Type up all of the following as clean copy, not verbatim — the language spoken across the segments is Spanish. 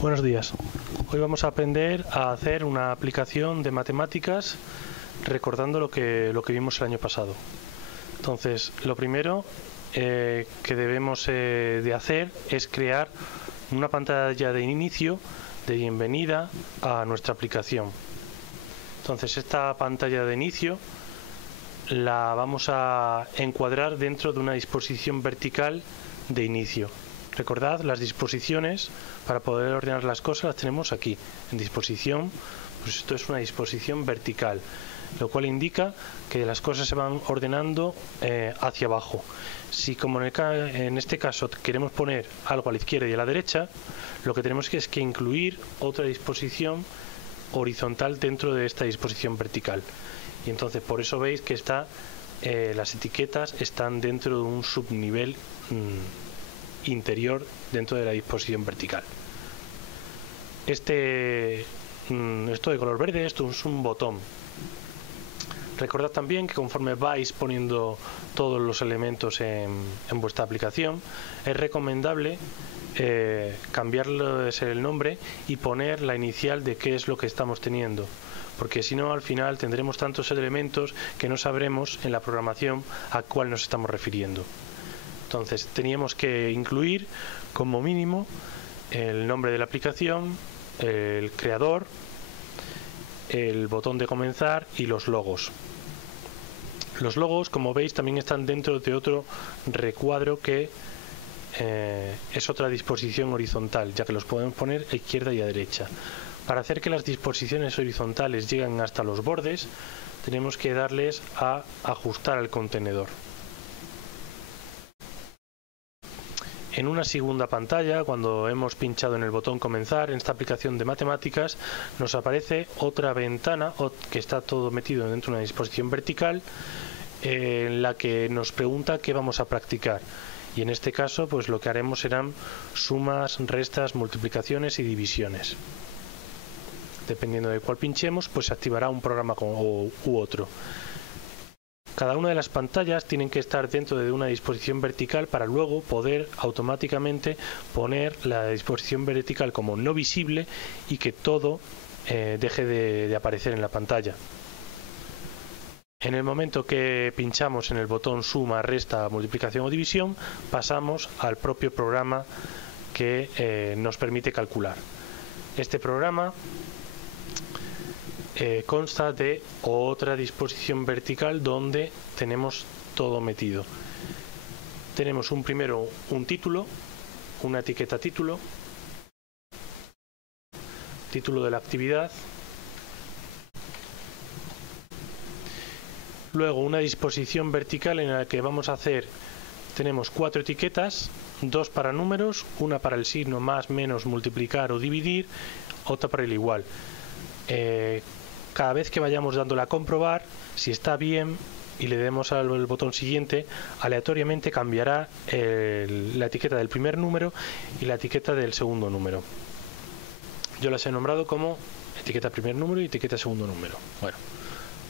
Buenos días. Hoy vamos a aprender a hacer una aplicación de matemáticas recordando lo que vimos el año pasado. Entonces, lo primero que debemos de hacer es crear una pantalla de inicio de bienvenida a nuestra aplicación. Entonces, esta pantalla de inicio la vamos a encuadrar dentro de una disposición vertical de inicio. Recordad, las disposiciones para poder ordenar las cosas las tenemos aquí, en disposición, pues esto es una disposición vertical, lo cual indica que las cosas se van ordenando hacia abajo. Si como en este caso queremos poner algo a la izquierda y a la derecha, lo que tenemos es que incluir otra disposición horizontal dentro de esta disposición vertical. Y entonces por eso veis que las etiquetas están dentro de un subnivel interior dentro de la disposición vertical. Esto de color verde, esto es un botón. Recordad también que conforme vais poniendo todos los elementos en vuestra aplicación, es recomendable cambiarles el nombre y poner la inicial de qué es lo que estamos teniendo, porque si no al final tendremos tantos elementos que no sabremos en la programación a cuál nos estamos refiriendo. Entonces teníamos que incluir como mínimo el nombre de la aplicación, el creador, el botón de comenzar y los logos. Los logos, como veis, también están dentro de otro recuadro que es otra disposición horizontal, ya que los podemos poner a izquierda y a derecha. Para hacer que las disposiciones horizontales lleguen hasta los bordes, tenemos que darles a ajustar al contenedor. En una segunda pantalla, cuando hemos pinchado en el botón comenzar, en esta aplicación de matemáticas, nos aparece otra ventana que está todo metido dentro de una disposición vertical en la que nos pregunta qué vamos a practicar. Y en este caso, pues lo que haremos serán sumas, restas, multiplicaciones y divisiones. Dependiendo de cuál pinchemos, pues se activará un programa u otro. Cada una de las pantallas tienen que estar dentro de una disposición vertical para luego poder automáticamente poner la disposición vertical como no visible y que todo deje de aparecer en la pantalla. En el momento que pinchamos en el botón suma, resta, multiplicación o división, pasamos al propio programa que nos permite calcular. Este programa consta de otra disposición vertical donde tenemos todo metido. Tenemos primero un título, una etiqueta título de la actividad, luego una disposición vertical en la que vamos a tenemos 4 etiquetas, 2 para números, una para el signo más, menos, multiplicar o dividir, otra para el igual. Cada vez que vayamos dándole a comprobar si está bien y le demos al botón siguiente, aleatoriamente cambiará la etiqueta del primer número y la etiqueta del segundo número. Yo las he nombrado como etiqueta primer número y etiqueta segundo número. Bueno,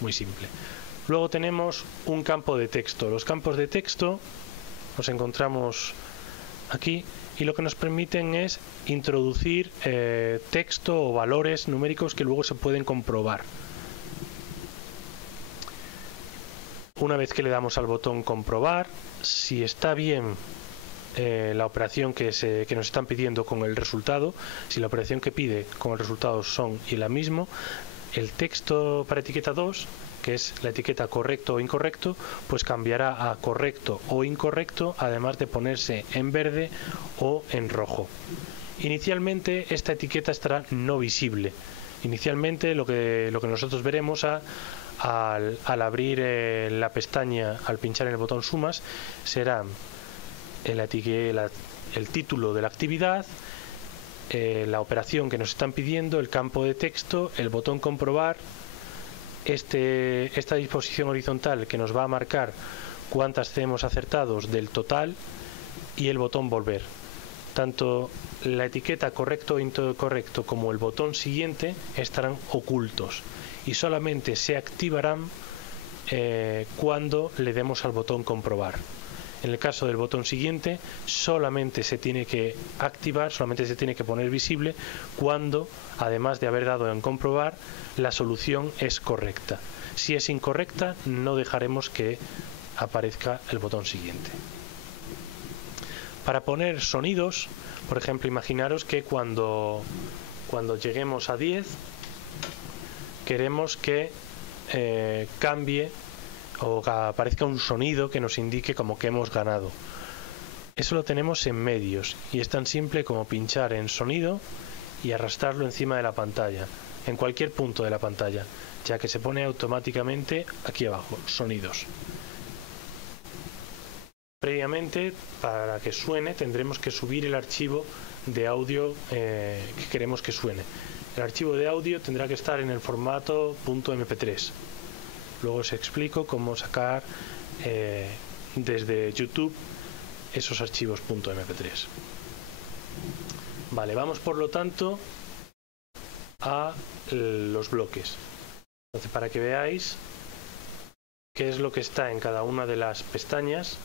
muy simple. Luego tenemos un campo de texto. Los campos de texto los encontramos aquí y lo que nos permiten es introducir texto o valores numéricos que luego se pueden comprobar. Una vez que le damos al botón comprobar, si está bien la operación que nos están pidiendo con el resultado, si la operación que pide con el resultado son y la misma, el texto para etiqueta 2, que es la etiqueta correcto o incorrecto, pues cambiará a correcto o incorrecto, además de ponerse en verde o en rojo. Inicialmente esta etiqueta estará no visible. Inicialmente lo que nosotros veremos al abrir la pestaña, al pinchar en el botón sumas, será el título de la actividad, la operación que nos están pidiendo, el campo de texto, el botón comprobar, esta disposición horizontal que nos va a marcar cuántas tenemos acertados del total y el botón volver. Tanto la etiqueta correcto o incorrecto como el botón siguiente estarán ocultos y solamente se activarán cuando le demos al botón comprobar. En el caso del botón siguiente, solamente se tiene que activar, solamente se tiene que poner visible cuando, además de haber dado en comprobar, la solución es correcta. Si es incorrecta, no dejaremos que aparezca el botón siguiente. Para poner sonidos, por ejemplo, imaginaros que cuando lleguemos a 10, queremos que cambie o que aparezca un sonido que nos indique como que hemos ganado. Eso lo tenemos en medios y es tan simple como pinchar en sonido y arrastrarlo encima de la pantalla, en cualquier punto de la pantalla, ya que se pone automáticamente aquí abajo, sonidos. Previamente, para que suene, tendremos que subir el archivo de audio que queremos que suene. El archivo de audio tendrá que estar en el formato .mp3. Luego os explico cómo sacar desde YouTube esos archivos .mp3. Vale, vamos por lo tanto a los bloques. Entonces, para que veáis qué es lo que está en cada una de las pestañas,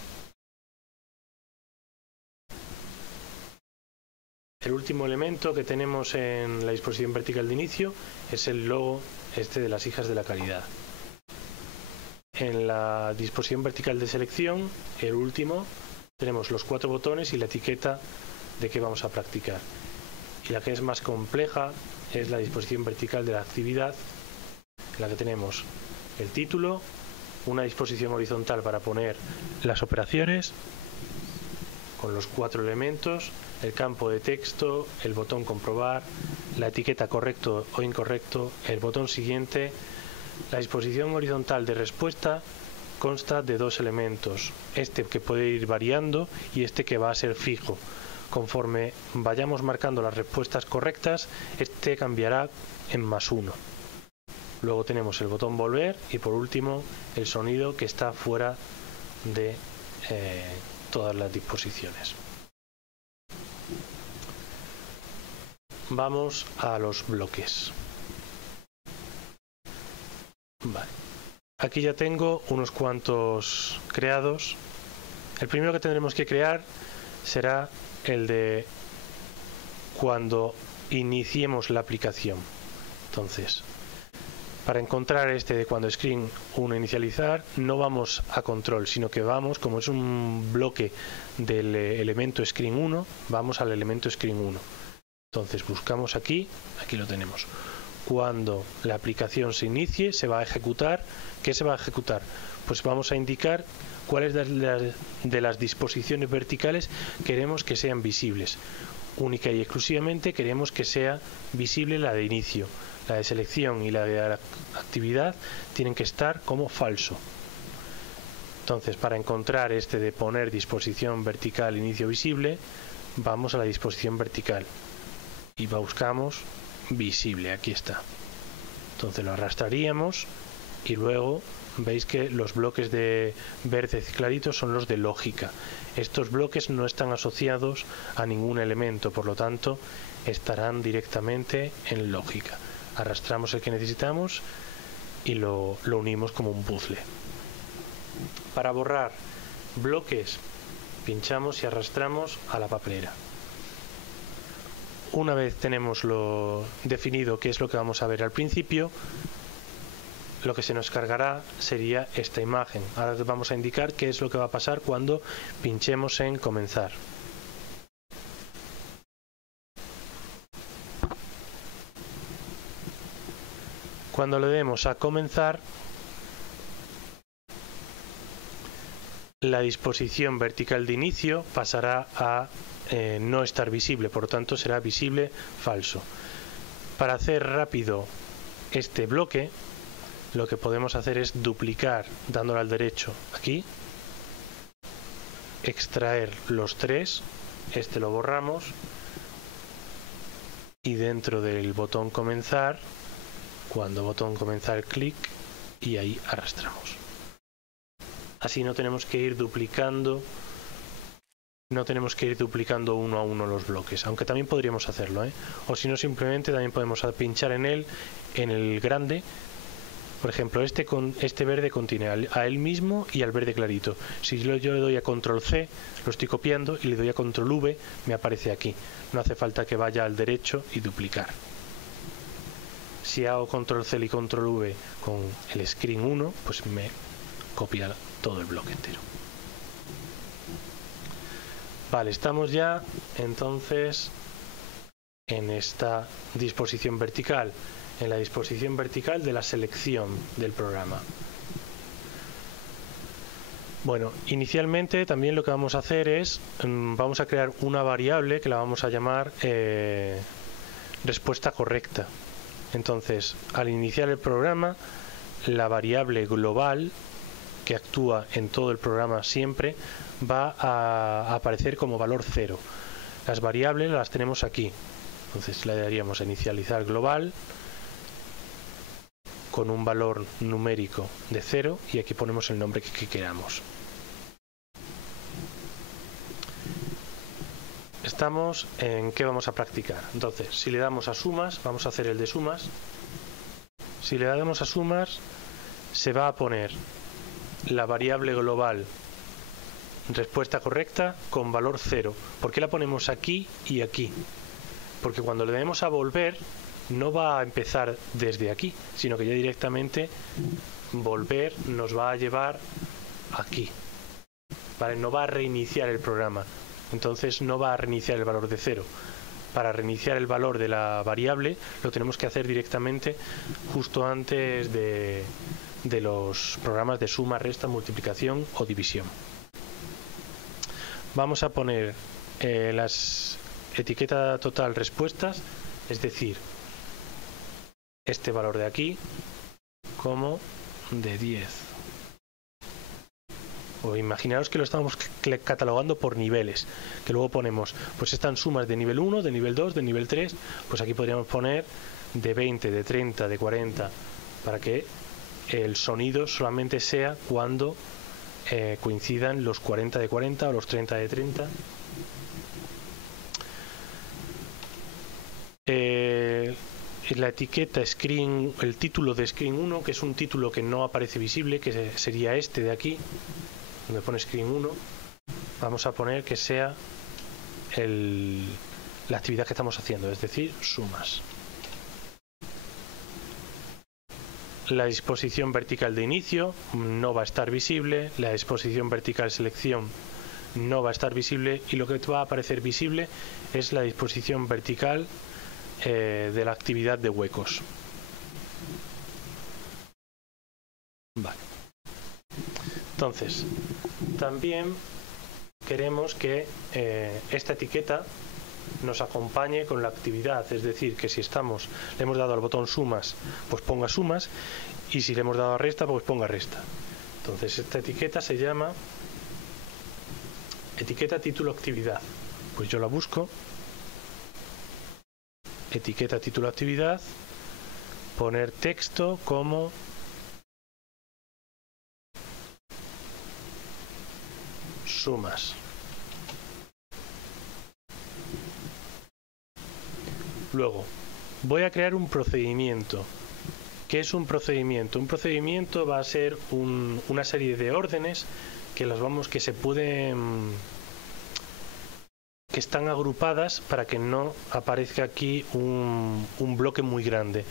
el último elemento que tenemos en la disposición vertical de inicio es el logo de las hijas de la caridad. En la disposición vertical de selección, el último, tenemos los 4 botones y la etiqueta de que vamos a practicar. Y la que es más compleja es la disposición vertical de la actividad, en la que tenemos el título, una disposición horizontal para poner las operaciones con los 4 elementos, el campo de texto, el botón comprobar, la etiqueta correcto o incorrecto, el botón siguiente. La disposición horizontal de respuesta consta de 2 elementos, este que puede ir variando y este que va a ser fijo. Conforme vayamos marcando las respuestas correctas, este cambiará en +1. Luego tenemos el botón volver y por último el sonido que está fuera de todas las disposiciones. Vamos a los bloques. Vale. Aquí ya tengo unos cuantos creados. El primero que tendremos que crear será el de cuando iniciemos la aplicación. Entonces, para encontrar este de cuando screen 1 inicializar, no vamos a control, sino que vamos, como es un bloque del elemento screen 1, vamos al elemento screen 1. Entonces buscamos aquí lo tenemos. Cuando la aplicación se inicie, se va a ejecutar. ¿Qué se va a ejecutar? Pues vamos a indicar cuáles de las disposiciones verticales queremos que sean visibles. Única y exclusivamente queremos que sea visible la de inicio. La de selección y la de actividad tienen que estar como falso. Entonces, para encontrar este de poner disposición vertical inicio visible, vamos a la disposición vertical y buscamos visible, aquí está. Entonces lo arrastraríamos y luego veis que los bloques de verde clarito son los de lógica. Estos bloques no están asociados a ningún elemento, por lo tanto estarán directamente en lógica. Arrastramos el que necesitamos y lo unimos como un puzzle. Para borrar bloques, pinchamos y arrastramos a la papelera. Una vez tenemos lo definido qué es lo que vamos a ver al principio, lo que se nos cargará sería esta imagen. Ahora vamos a indicar qué es lo que va a pasar cuando pinchemos en comenzar. Cuando le demos a comenzar, la disposición vertical de inicio pasará a no estar visible, por lo tanto será visible falso. Para hacer rápido este bloque, lo que podemos hacer es duplicar dándole al derecho aquí, extraer los 3, este lo borramos y dentro del botón comenzar, cuando botón comenzar clic y ahí arrastramos. Así no tenemos que ir duplicando uno a uno los bloques, aunque también podríamos hacerlo, o si no simplemente también podemos pinchar en él, en el grande, Por ejemplo, este verde contiene a él mismo y al verde clarito. Si yo le doy a control C, lo estoy copiando, y le doy a control V, me aparece aquí. No hace falta que vaya al derecho y duplicar. Si hago control C y control V con el screen 1, pues me copia todo el bloque entero. Vale, estamos ya entonces en esta disposición vertical, en la disposición vertical de la selección del programa. Bueno, inicialmente también lo que vamos a hacer es, vamos a crear una variable que la vamos a llamar respuesta correcta. Entonces, al iniciar el programa, la variable global, que actúa en todo el programa siempre, va a aparecer como valor 0. Las variables las tenemos aquí. Entonces le daríamos a inicializar global con un valor numérico de 0 y aquí ponemos el nombre que queramos. Estamos en qué vamos a practicar. Entonces, si le damos a sumas, vamos a hacer el de sumas. Si le damos a sumas, se va a poner la variable global respuesta correcta con valor 0. ¿Por qué la ponemos aquí y aquí? Porque cuando le demos a volver, no va a empezar desde aquí, sino que ya directamente volver nos va a llevar aquí. ¿Vale? No va a reiniciar el programa. Entonces no va a reiniciar el valor de 0. Para reiniciar el valor de la variable lo tenemos que hacer directamente justo antes de los programas de suma, resta, multiplicación o división. Vamos a poner las etiqueta total respuestas, es decir, este valor de aquí como de 10. O imaginaos que lo estamos catalogando por niveles, que luego ponemos, pues están sumas de nivel 1, de nivel 2, de nivel 3, pues aquí podríamos poner de 20, de 30, de 40, para que el sonido solamente sea cuando coincidan los 40 de 40 o los 30 de 30. La etiqueta screen, el título de screen 1, que es un título que no aparece visible, que sería este de aquí, donde pone screen 1, vamos a poner que sea la actividad que estamos haciendo, es decir, sumas. La disposición vertical de inicio no va a estar visible, la disposición vertical selección no va a estar visible, y lo que va a aparecer visible es la disposición vertical de la actividad de huecos. Vale. Entonces, también queremos que esta etiqueta nos acompañe con la actividad, es decir, que si le hemos dado al botón sumas, pues ponga sumas, y si le hemos dado a resta, pues ponga resta. Entonces esta etiqueta se llama etiqueta título actividad. Pues yo la busco, etiqueta título actividad, poner texto como sumas. Luego voy a crear un procedimiento. ¿Qué es un procedimiento? Un procedimiento va a ser una serie de órdenes que que están agrupadas para que no aparezca aquí un bloque muy grande.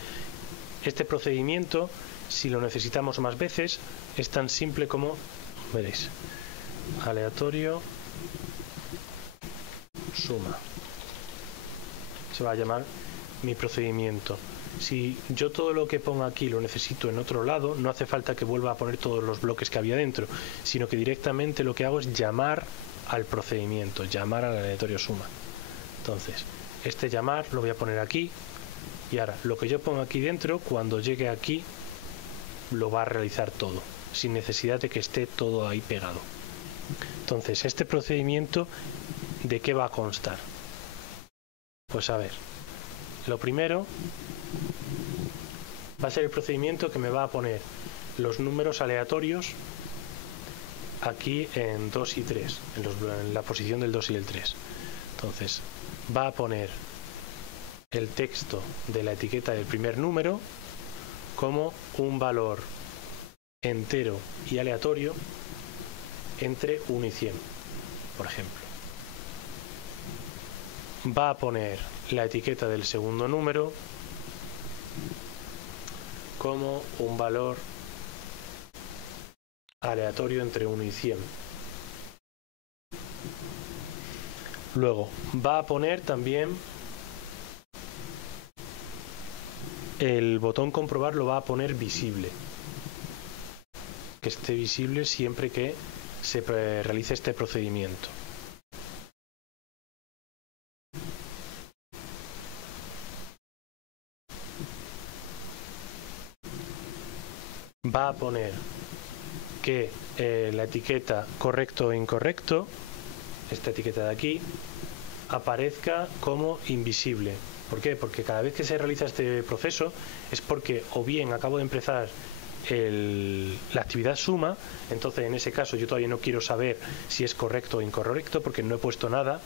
Este procedimiento, si lo necesitamos más veces, es tan simple como, veréis, aleatorio suma. Se va a llamar mi procedimiento. Si yo todo lo que pongo aquí lo necesito en otro lado, no hace falta que vuelva a poner todos los bloques que había dentro, sino que directamente lo que hago es llamar al procedimiento, llamar al aleatorio suma. Entonces, este llamar lo voy a poner aquí, y ahora lo que yo pongo aquí dentro, cuando llegue aquí, lo va a realizar todo, sin necesidad de que esté todo ahí pegado. Entonces, este procedimiento, ¿de qué va a constar? Pues a ver, lo primero va a ser el procedimiento que me va a poner los números aleatorios aquí en 2 y 3, en la posición del 2 y el 3. Entonces va a poner el texto de la etiqueta del primer número como un valor entero y aleatorio entre 1 y 100, por ejemplo. Va a poner la etiqueta del segundo número como un valor aleatorio entre 1 y 100. Luego va a poner también el botón comprobar, lo va a poner visible, que esté visible siempre que se realice este procedimiento. Va a poner que la etiqueta correcto o incorrecto, esta etiqueta de aquí, aparezca como invisible. ¿Por qué? Porque cada vez que se realiza este proceso es porque o bien acabo de empezar la actividad suma, entonces en ese caso yo todavía no quiero saber si es correcto o incorrecto porque no he puesto nada,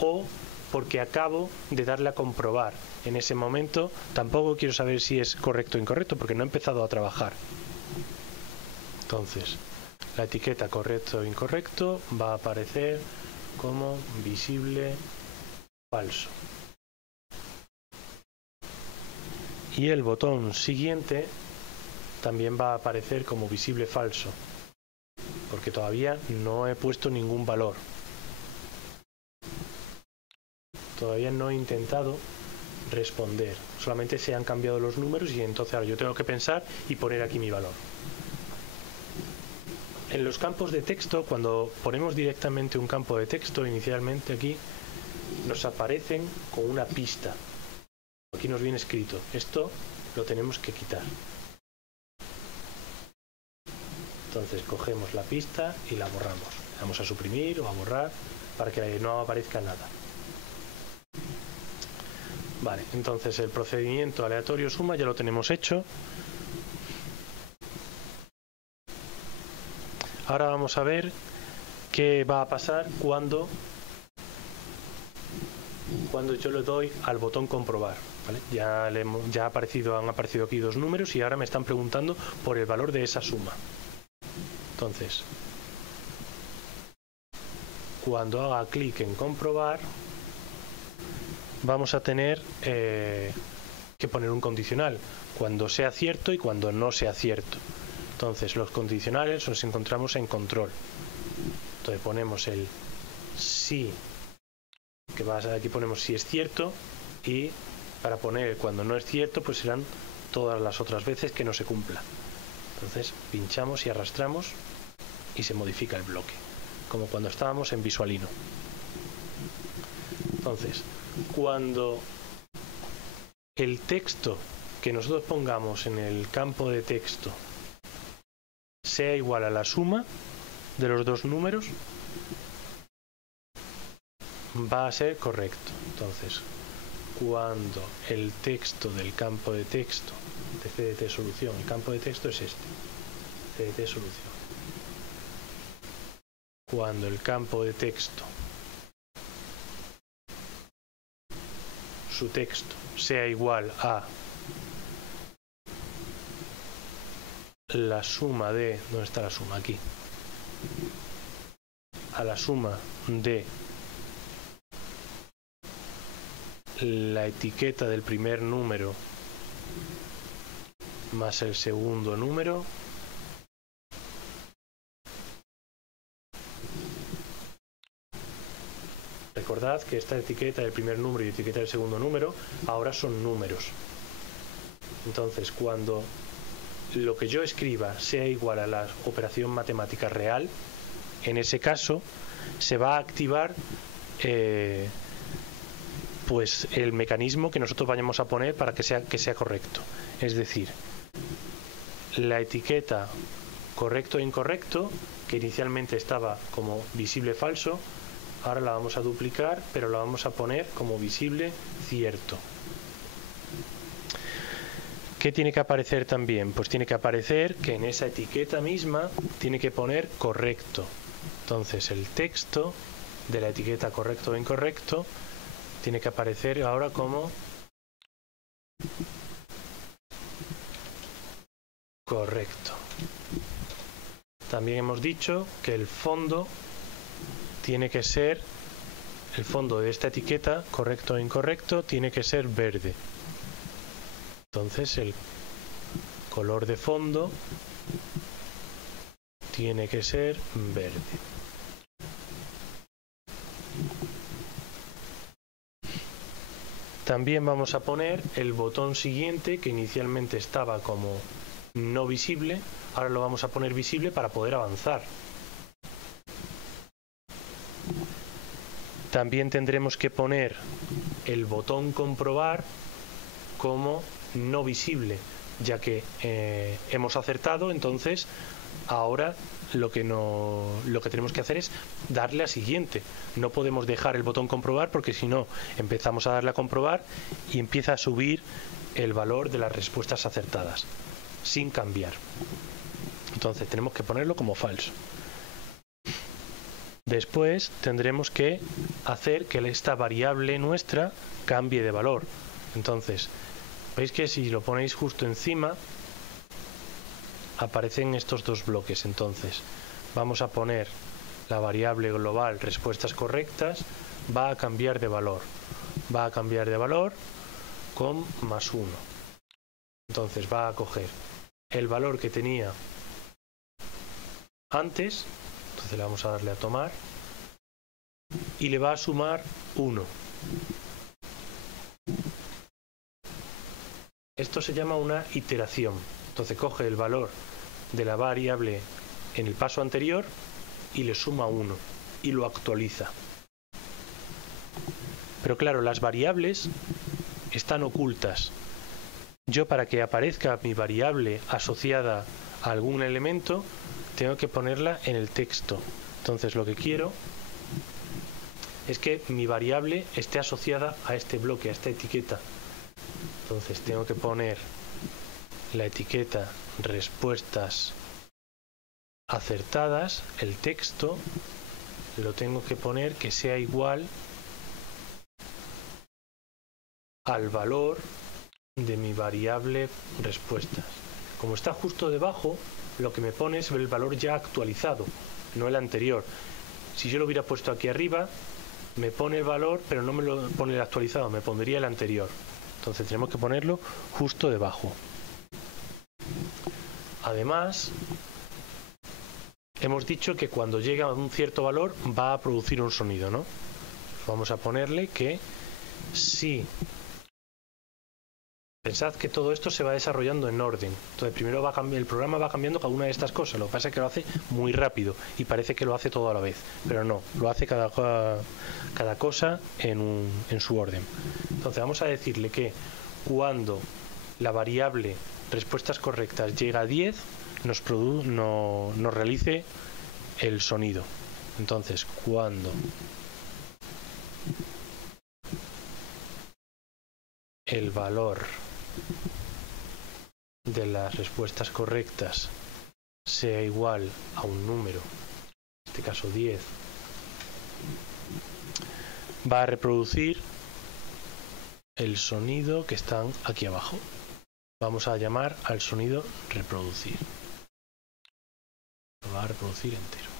o porque acabo de darle a comprobar. En ese momento tampoco quiero saber si es correcto o incorrecto porque no he empezado a trabajar. Entonces, la etiqueta correcto o incorrecto va a aparecer como visible falso. Y el botón siguiente también va a aparecer como visible falso, porque todavía no he puesto ningún valor. Todavía no he intentado responder, solamente se han cambiado los números y entonces ahora yo tengo que pensar y poner aquí mi valor. En los campos de texto, cuando ponemos directamente un campo de texto, inicialmente aquí nos aparecen con una pista. Aquí nos viene escrito, esto lo tenemos que quitar. Entonces cogemos la pista y la borramos. Le damos a suprimir o a borrar para que no aparezca nada. Vale, entonces el procedimiento aleatorio suma ya lo tenemos hecho. Ahora vamos a ver qué va a pasar cuando yo le doy al botón comprobar. ¿Vale? Ya han aparecido aquí dos números y ahora me están preguntando por el valor de esa suma. Entonces, cuando haga clic en comprobar, vamos a tener que poner un condicional, cuando sea cierto y cuando no sea cierto. Entonces, los condicionales los encontramos en control. Entonces ponemos el sí, aquí ponemos si es cierto, y para poner cuando no es cierto, pues serán todas las otras veces que no se cumpla. Entonces pinchamos y arrastramos y se modifica el bloque, como cuando estábamos en Visualino. Entonces, cuando el texto que nosotros pongamos en el campo de texto sea igual a la suma de los dos números, va a ser correcto. Entonces, cuando el texto del campo de texto de CDT solución, el campo de texto es este, CDT solución. Cuando el campo de texto, su texto, sea igual a la suma de, ¿dónde está la suma? Aquí. A la suma de la etiqueta del primer número más el segundo número, recordad que esta etiqueta del primer número y etiqueta del segundo número ahora son números. Entonces, cuando lo que yo escriba sea igual a la operación matemática real, en ese caso se va a activar pues el mecanismo que nosotros vayamos a poner para que sea correcto. Es decir, la etiqueta correcto e incorrecto, que inicialmente estaba como visible falso, ahora la vamos a duplicar, pero la vamos a poner como visible cierto. ¿Qué tiene que aparecer también? Pues tiene que aparecer que en esa etiqueta misma tiene que poner correcto. Entonces el texto de la etiqueta correcto o incorrecto tiene que aparecer ahora como correcto. También hemos dicho que el fondo tiene que ser, el fondo de esta etiqueta, correcto o incorrecto, tiene que ser verde. Entonces el color de fondo tiene que ser verde. También vamos a poner el botón siguiente, que inicialmente estaba como no visible, ahora lo vamos a poner visible para poder avanzar. También tendremos que poner el botón comprobar como no visible, ya que hemos acertado. Entonces ahora lo que tenemos que hacer es darle a siguiente. No podemos dejar el botón comprobar, porque si no empezamos a darle a comprobar y empieza a subir el valor de las respuestas acertadas sin cambiar. Entonces tenemos que ponerlo como falso. Después tendremos que hacer que esta variable nuestra cambie de valor. Entonces, veis que si lo ponéis justo encima, aparecen estos dos bloques. Entonces, vamos a poner la variable global respuestas correctas, va a cambiar de valor. Va a cambiar de valor con +1. Entonces va a coger el valor que tenía antes, entonces le vamos a darle a tomar y le va a sumar 1. Esto se llama una iteración. Entonces coge el valor de la variable en el paso anterior y le suma 1 y lo actualiza. Pero claro, las variables están ocultas. Yo, para que aparezca mi variable asociada a algún elemento, tengo que ponerla en el texto. Entonces lo que quiero es que mi variable esté asociada a este bloque, a esta etiqueta. Entonces tengo que poner la etiqueta respuestas acertadas, el texto lo tengo que poner que sea igual al valor de mi variable respuestas. Como está justo debajo, lo que me pone es el valor ya actualizado, no el anterior. Si yo lo hubiera puesto aquí arriba, me pone el valor, pero no me lo pone el actualizado, me pondría el anterior. Entonces tenemos que ponerlo justo debajo. Además, hemos dicho que cuando llega a un cierto valor va a producir un sonido, ¿no? Vamos a ponerle que si... Pensad que todo esto se va desarrollando en orden. Entonces primero el programa va cambiando cada una de estas cosas. Lo que pasa es que lo hace muy rápido y parece que lo hace todo a la vez. Pero no, lo hace cada cosa en su orden. Entonces vamos a decirle que cuando la variable respuestas correctas llega a 10, nos realice el sonido. Entonces cuando el valor de las respuestas correctas sea igual a un número, en este caso 10, va a reproducir el sonido que están aquí abajo. Vamos a llamar al sonido reproducir. Lo va a reproducir entero.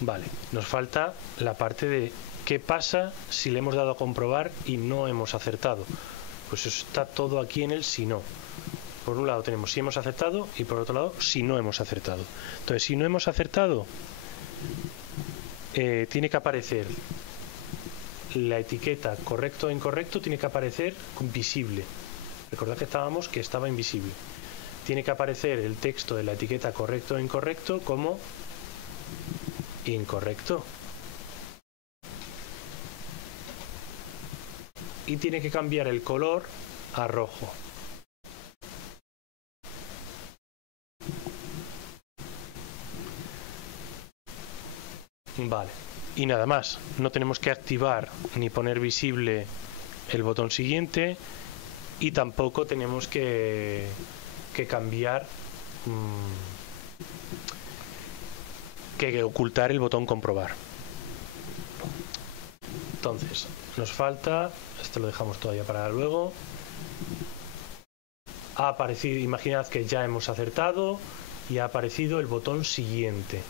Vale, nos falta la parte de qué pasa si le hemos dado a comprobar y no hemos acertado. Pues eso está todo aquí en el si no. Por un lado tenemos si hemos acertado y por otro lado si no hemos acertado. Entonces, si no hemos acertado, tiene que aparecer la etiqueta correcto o incorrecto, tiene que aparecer visible. Recordad que estaba invisible. Tiene que aparecer el texto de la etiqueta correcto o incorrecto como incorrecto. Y tiene que cambiar el color a rojo. Vale. Y nada más. No tenemos que activar ni poner visible el botón siguiente y tampoco tenemos que cambiar, que ocultar el botón comprobar. Entonces, nos falta, esto lo dejamos todavía para luego, ha aparecido, imaginad que ya hemos acertado y ha aparecido el botón siguiente.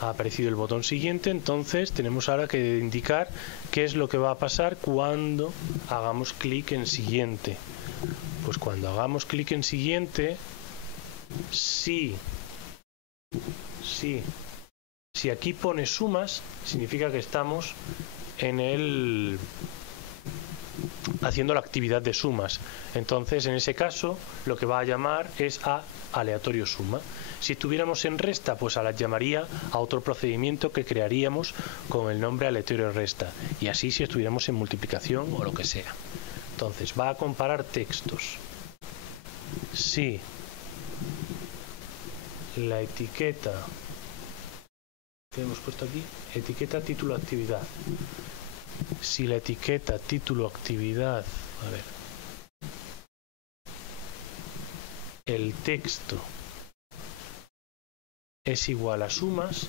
Ha aparecido el botón siguiente, entonces tenemos ahora que indicar qué es lo que va a pasar cuando hagamos clic en siguiente. Pues cuando hagamos clic en siguiente, si aquí pone sumas, significa que estamos haciendo la actividad de sumas. Entonces, en ese caso, lo que va a llamar es a aleatorio suma. Si estuviéramos en resta, pues llamaría a otro procedimiento que crearíamos con el nombre aleatorio resta. Y así si estuviéramos en multiplicación o lo que sea. Entonces, va a comparar textos. Si la etiqueta que hemos puesto aquí, etiqueta título actividad. Si la etiqueta título actividad, a ver, el texto es igual a sumas,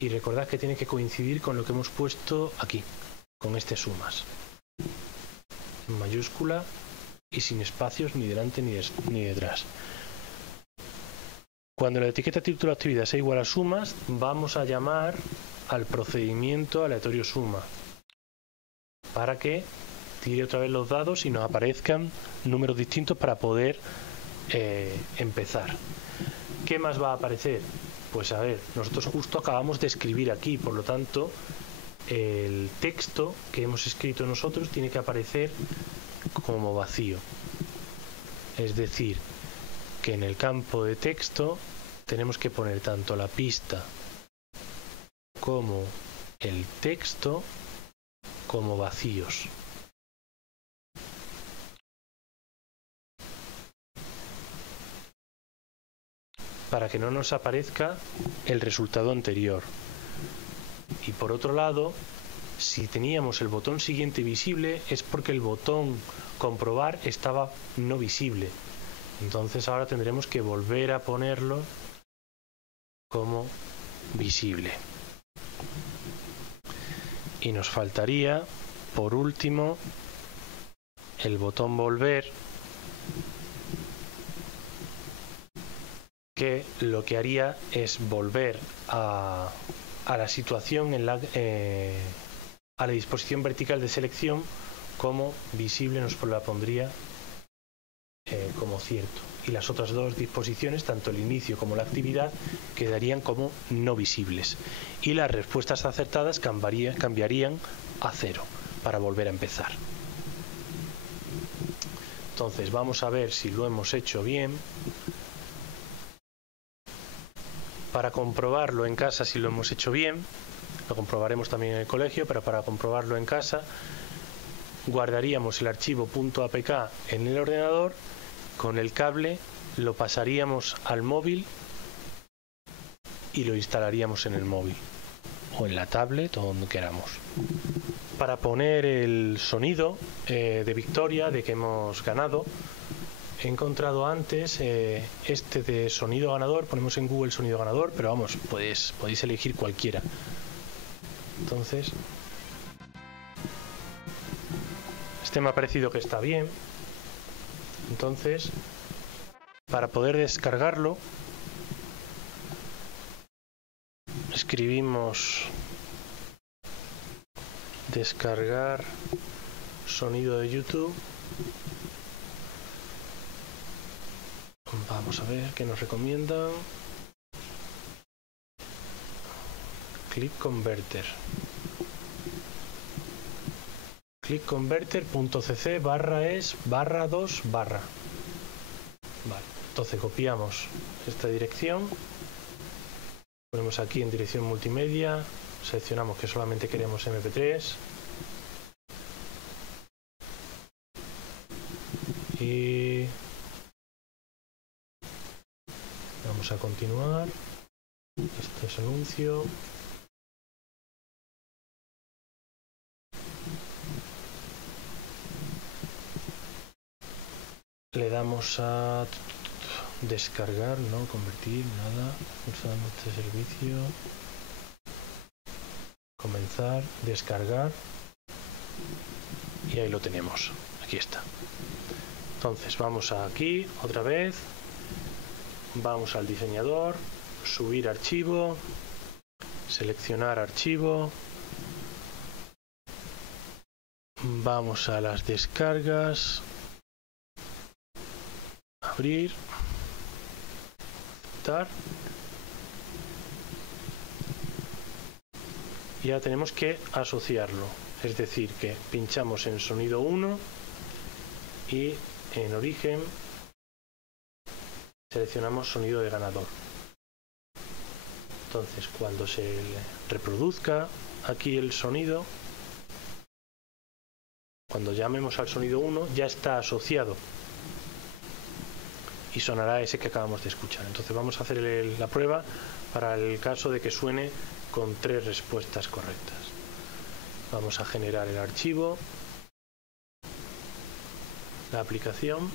y recordad que tiene que coincidir con lo que hemos puesto aquí, con este sumas, en mayúscula y sin espacios ni delante ni detrás. Cuando la etiqueta título actividad sea igual a sumas, vamos a llamar al procedimiento aleatorio suma para que tire otra vez los dados y nos aparezcan números distintos para poder empezar. ¿Qué más va a aparecer? Pues a ver, nosotros justo acabamos de escribir aquí, por lo tanto el texto que hemos escrito nosotros tiene que aparecer como vacío. Es decir, que en el campo de texto tenemos que poner tanto la pista como el texto como vacíos. Para que no nos aparezca el resultado anterior. Y por otro lado, si teníamos el botón siguiente visible, es porque el botón comprobar estaba no visible. Entonces ahora tendremos que volver a ponerlo como visible. Y nos faltaría, por último, el botón volver, que lo que haría es volver a la situación a la disposición vertical de selección como visible, nos la pondría como cierto, y las otras dos disposiciones, tanto el inicio como la actividad, quedarían como no visibles, y las respuestas acertadas cambiarían a 0 para volver a empezar. Entonces vamos a ver si lo hemos hecho bien. Para comprobarlo en casa si lo hemos hecho bien, lo comprobaremos también en el colegio, pero para comprobarlo en casa guardaríamos el archivo .apk en el ordenador, con el cable lo pasaríamos al móvil y lo instalaríamos en el móvil o en la tablet o donde queramos. Para poner el sonido de victoria, de que hemos ganado, he encontrado antes este de sonido ganador. Ponemos en Google sonido ganador, pero vamos, podéis elegir cualquiera. Entonces, este me ha parecido que está bien. Entonces, para poder descargarlo, escribimos descargar sonido de YouTube. Vamos a ver qué nos recomiendan. Click Converter. clickconverter.cc /es/2/. Vale, entonces copiamos esta dirección, ponemos aquí en dirección multimedia, seleccionamos que solamente queremos MP3 y vamos a continuar. Este es anuncio. Le damos a descargar, no convertir, nada. Usando este servicio. Comenzar, descargar. Y ahí lo tenemos. Aquí está. Entonces vamos aquí otra vez, vamos al diseñador, subir archivo, seleccionar archivo, vamos a las descargas, abrir, aceptar. Ya tenemos que asociarlo, es decir, que pinchamos en sonido 1 y en origen seleccionamos sonido de ganador. Entonces, cuando se reproduzca aquí el sonido, cuando llamemos al sonido 1, ya está asociado y sonará ese que acabamos de escuchar. Entonces vamos a hacer la prueba para el caso de que suene con 3 respuestas correctas. Vamos a generar el archivo, la aplicación,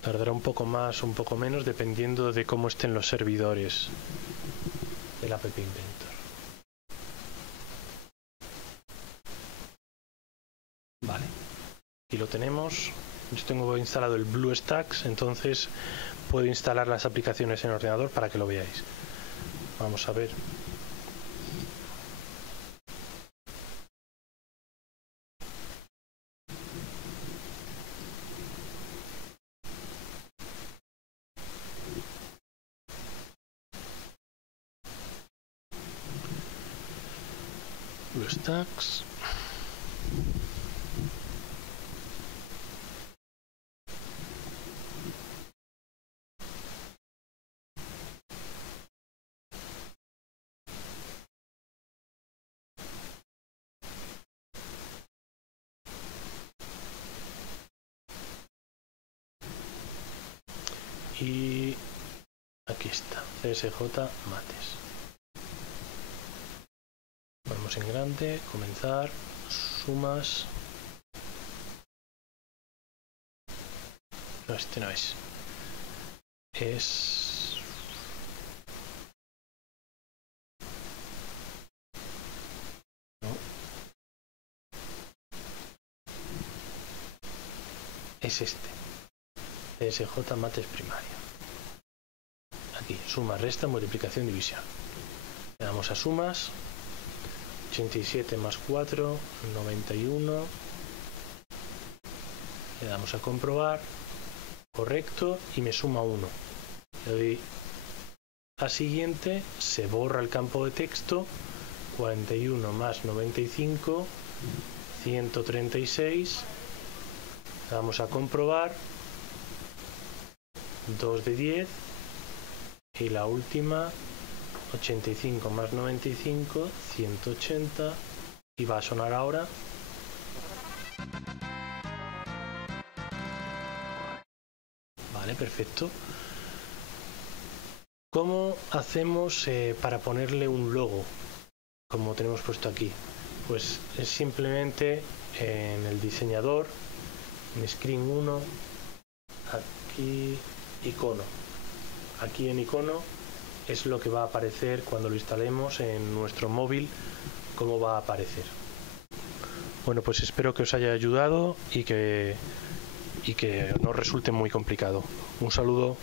tardará un poco más o un poco menos dependiendo de cómo estén los servidores del App Inventor. Vale, aquí lo tenemos. Yo tengo instalado el BlueStacks, entonces puedo instalar las aplicaciones en el ordenador para que lo veáis. Vamos a ver. BlueStacks. Y aquí está, CSJ Mates. Ponemos en grande, comenzar, sumas. No, este no es. Es... No. Es este. CSJ Mates primaria. Aquí, suma, resta, multiplicación, división. Le damos a sumas. 87 más 4, 91. Le damos a comprobar. Correcto, y me suma 1. Le doy a siguiente, se borra el campo de texto. 41 más 95, 136. Le damos a comprobar. 2 de 10. Y la última, 85 más 95, 180. Y va a sonar ahora. Vale, perfecto. ¿Cómo hacemos para ponerle un logo? Como tenemos puesto aquí. Pues es simplemente en el diseñador, en Screen 1, aquí, icono. Aquí en icono es lo que va a aparecer cuando lo instalemos en nuestro móvil, cómo va a aparecer. Bueno, pues espero que os haya ayudado y que no resulte muy complicado. Un saludo.